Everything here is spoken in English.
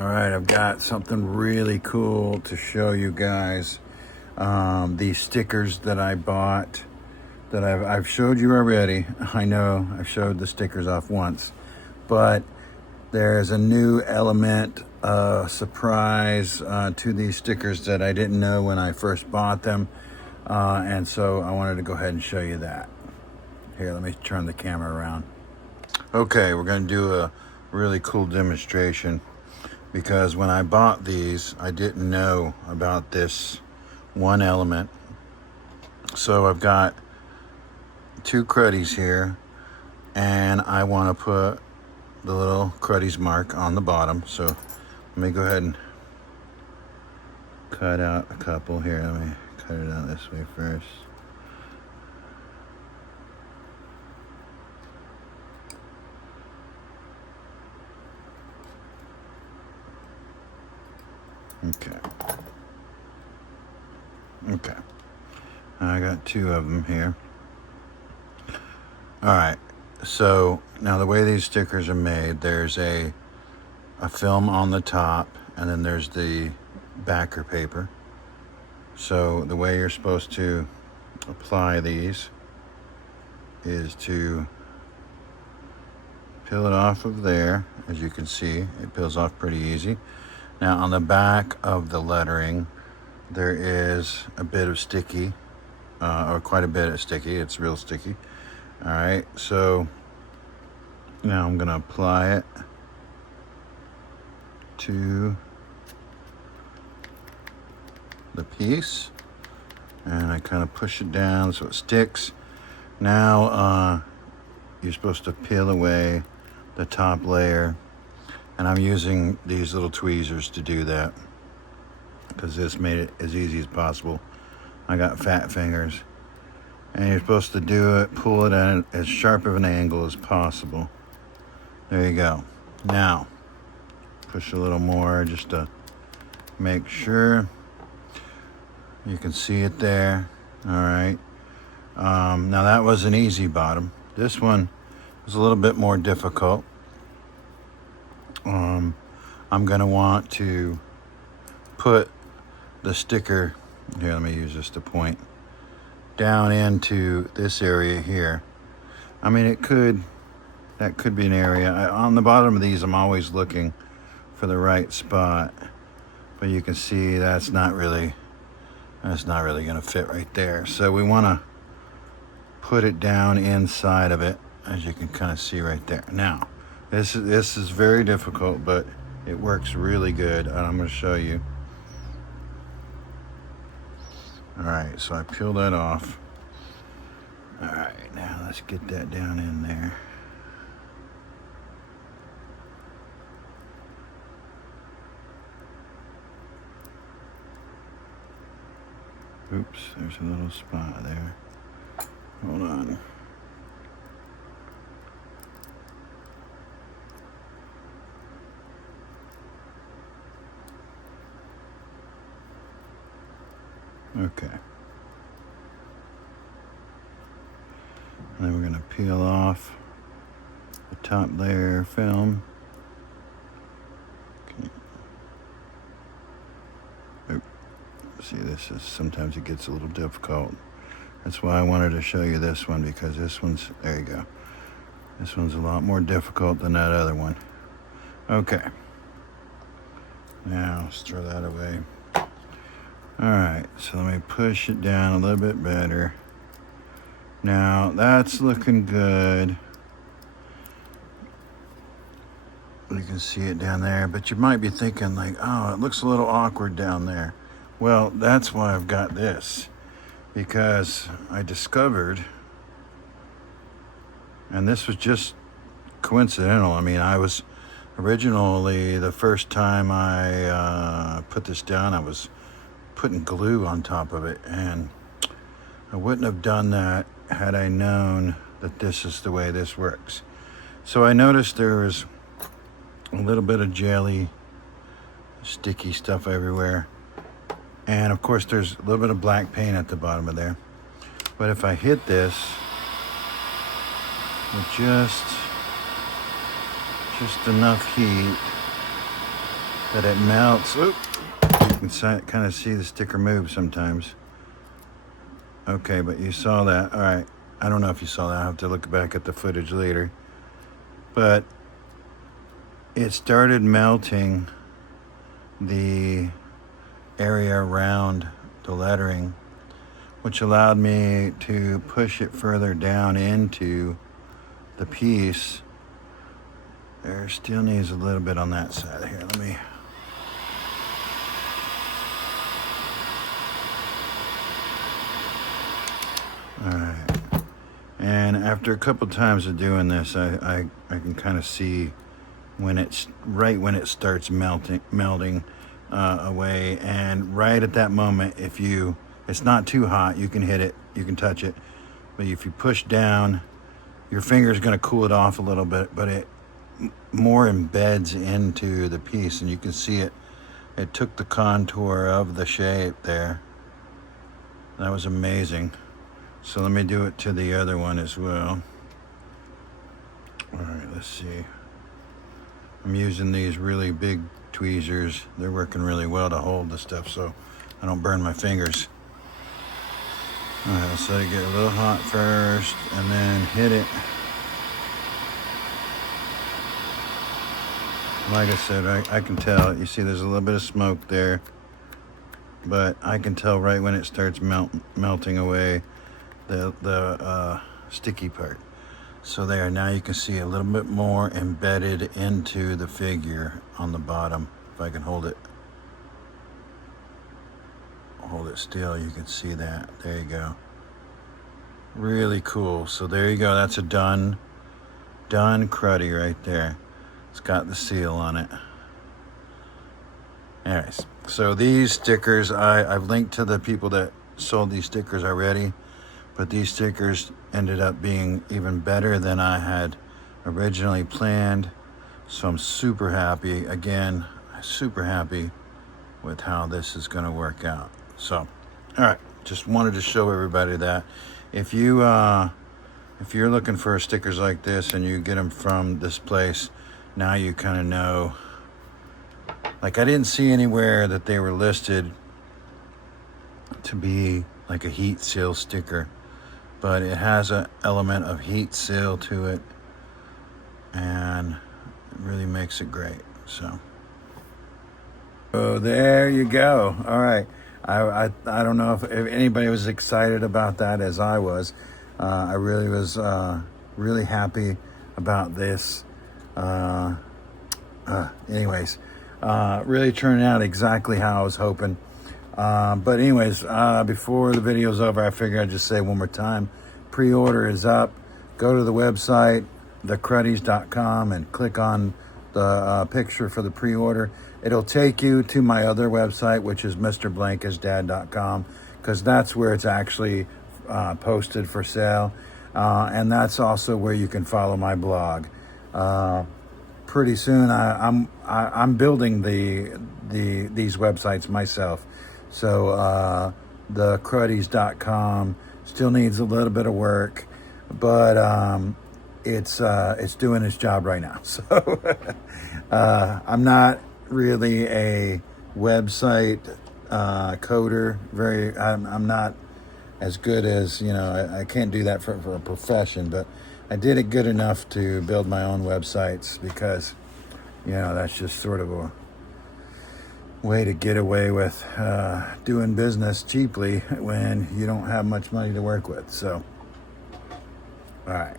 All right, I've got something really cool to show you guys. These stickers that I bought, that I've showed you already. I know I've showed the stickers off once, but there's a new element, surprise to these stickers that I didn't know when I first bought them. And so I wanted to go ahead and show you that. Here, let me turn the camera around. Okay, we're going to do a really cool demonstration, because when I bought these, I didn't know about this one element. So I've got two Cruddies here, and I want to put the little Cruddies mark on the bottom. So let me go ahead and cut out a couple here. Let me cut it out this way first. Okay, I got two of them here. All right, so now the way these stickers are made, there's a film on the top, and then there's the backer paper. So the way you're supposed to apply these is to peel it off of there. As you can see, it peels off pretty easy. Now on the back of the lettering, there is a bit of sticky, or quite a bit of sticky. It's real sticky. All right, so now I'm gonna apply it to the piece, and I kind of push it down so it sticks. Now you're supposed to peel away the top layer, and I'm using these little tweezers to do that, because this made it as easy as possible. I got fat fingers, and you're supposed to do it, pull it at as sharp of an angle as possible. There you go. Now push a little more just to make sure you can see it there. All right, now that was an easy bottom. This one was a little bit more difficult. I'm gonna want to put the sticker here. Let me use this to point down into this area here. I mean, that could be an area. On the bottom of these, I'm always looking for the right spot, but you can see that's not really gonna fit right there. So we want to put it down inside of it, as you can kind of see right there. Now this is very difficult, but it works really good, and I'm going to show you. All right, so I peel that off. All right, now let's get that down in there. Oops, there's a little spot there. Hold on. Okay. And then we're going to peel off the top layer of film. Okay. See, this is, sometimes it gets a little difficult. That's why I wanted to show you this one, because this one's, there you go. This one's a lot more difficult than that other one. Okay. Now, let's throw that away. All right, so let me push it down a little bit better. Now, that's looking good. You can see it down there, but you might be thinking like, oh, it looks a little awkward down there. Well, that's why I've got this, because I discovered, and this was just coincidental. I mean, I was originally, the first time I put this down, I was putting glue on top of it, and I wouldn't have done that had I known that this is the way this works. So I noticed there was a little bit of jelly, sticky stuff everywhere, and of course there's a little bit of black paint at the bottom of there. But if I hit this with just enough heat, that it melts. Oop. You can kind of see the sticker move sometimes. Okay, but you saw that. All right. I don't know if you saw that. I'll have to look back at the footage later. But it started melting the area around the lettering, which allowed me to push it further down into the piece. There still needs a little bit on that side. Here, let me... Alright. And after a couple times of doing this, I can kind of see when it's right when it starts melting away. And right at that moment, it's not too hot, you can hit it, you can touch it. But if you push down, your finger is going to cool it off a little bit, but it more embeds into the piece, and you can see it took the contour of the shape there. That was amazing. So let me do it to the other one as well. All right, let's see. I'm using these really big tweezers. They're working really well to hold the stuff so I don't burn my fingers. All right, let's let it get a little hot first and then hit it. Like I said, I can tell. You see there's a little bit of smoke there, but I can tell right when it starts melting away the sticky part. So there, now you can see a little bit more embedded into the figure on the bottom. If I can hold it still, you can see that. There you go. Really cool. So there you go. That's a done Cruddy right there. It's got the seal on it. Anyways, so these stickers, I've linked to the people that sold these stickers already, but these stickers ended up being even better than I had originally planned. So I'm super happy. Again, super happy with how this is going to work out. So, all right, just wanted to show everybody that if you're looking for stickers like this and you get them from this place, now you kind of know. Like, I didn't see anywhere that they were listed to be like a heat seal sticker, but it has an element of heat seal to it, and it really makes it great. So there you go. All right, I don't know if anybody was excited about that as I was. I really was really happy about this. Anyways, really turning out exactly how I was hoping. But anyways, before the video's over, I figured I'd just say one more time, pre-order is up. Go to the website, thecruddies.com, and click on the picture for the pre-order. It'll take you to my other website, which is mrblankisdad.com, because that's where it's actually posted for sale. And that's also where you can follow my blog. Pretty soon, I'm building these websites myself. So thecruddies.com still needs a little bit of work, but it's doing its job right now. So I'm not really a website coder. I'm not as good as, I can't do that for a profession, but I did it good enough to build my own websites because, that's just sort of a way to get away with doing business cheaply when you don't have much money to work with. So, all right.